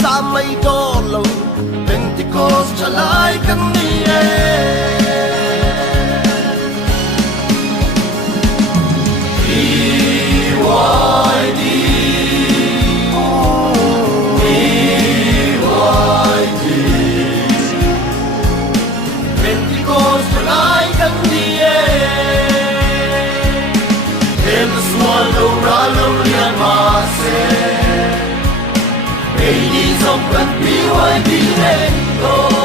sa mai do lo Pentecost chalai kan ni Hãy subscribe cho kênh Ghiền Mì Gõ để không bỏ lỡ những video hấp dẫn.